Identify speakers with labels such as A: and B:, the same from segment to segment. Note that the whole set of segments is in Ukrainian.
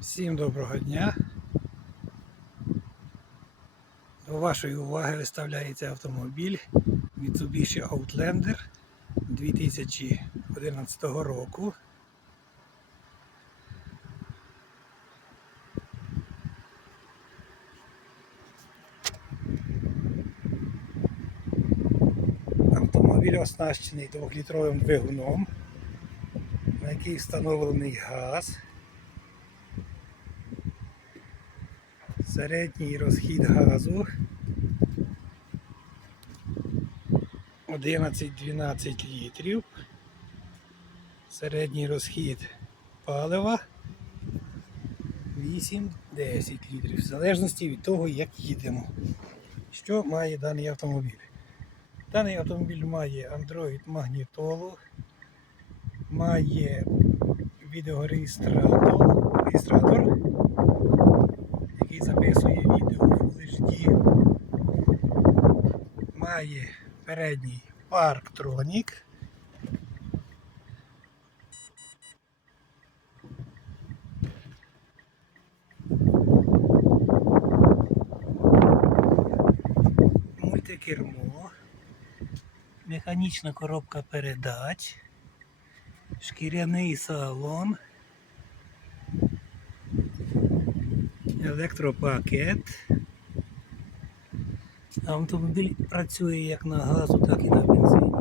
A: Всім доброго дня. До вашої уваги виставляється автомобіль Mitsubishi Outlander 2011 року. Автомобіль оснащений 2-літровим двигуном, на який встановлений газ. Середній розхід газу 11-12 літрів. Середній розхід палива 8-10 літрів, в залежності від того, як їдемо. Що має даний автомобіль? Даний автомобіль має Android магнітолу, має відеореєстратор, реєстратор, який записує відео Full HD. Має передній парктронік. Мультикермо, механічна коробка передач, шкіряний салон. Електропакет. Автомобіль працює як на газу, так і на бензині.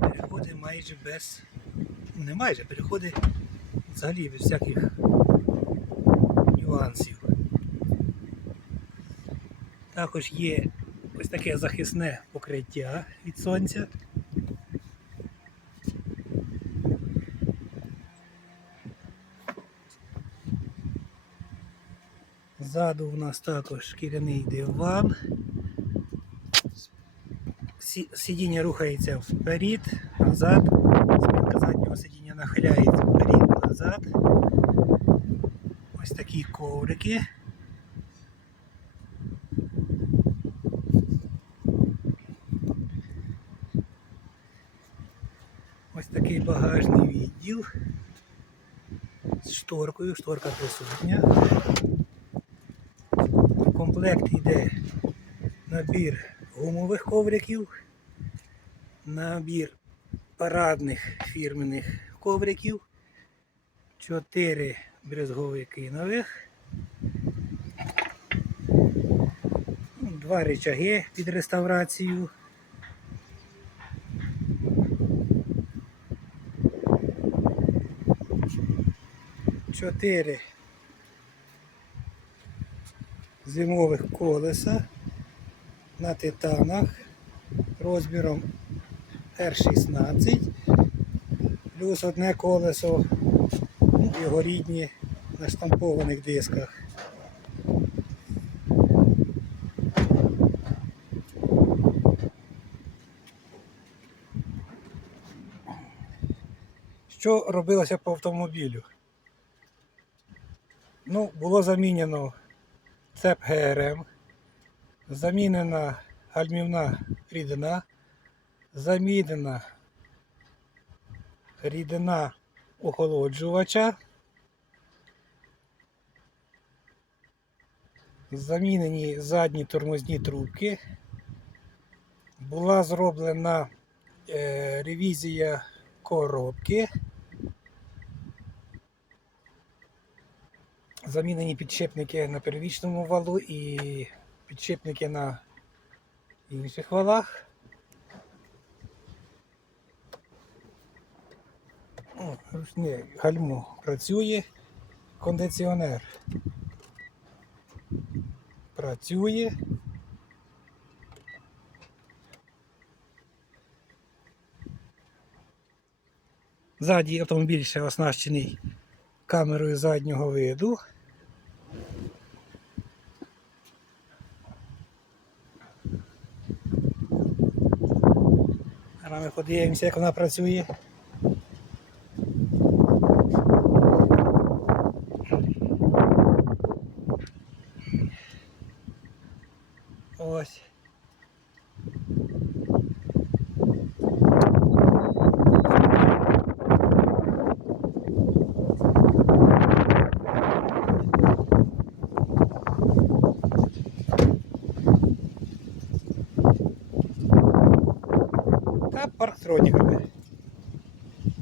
A: Переходить майже без. Не майже, переходить взагалі без всяких нюансів. Також є ось таке захисне покриття від сонця. Ззаду у нас також шкіряний диван. Сидіння рухається вперед, назад. Спинка заднього сидіння нахиляється вперед, назад. Ось такі коврики. Ось такий багажний відділ з шторкою, шторка присутня. Комплект йде набір гумових ковриків, набір парадних фірменних ковриків, 4 брезговики нових, два рычаги під реставрацію. Чотири зимових колеса на титанах розміром R16 плюс одне колесо ну, його рідні на штампованих дисках. Що робилося по автомобілю? Ну, було замінено цеп ГРМ, замінена гальмівна рідина, замінена рідина охолоджувача, замінені задні тормозні трубки, була зроблена е, ревізія коробки. Замінені підшипники на первічному валу і підшипники на інших валах. О, ручне гальмо працює. Кондиціонер працює. Ззаді автомобіль ще оснащений камерою заднього виду. Зараз ми подивимося, як вона працює. Ось. Та парктроніками.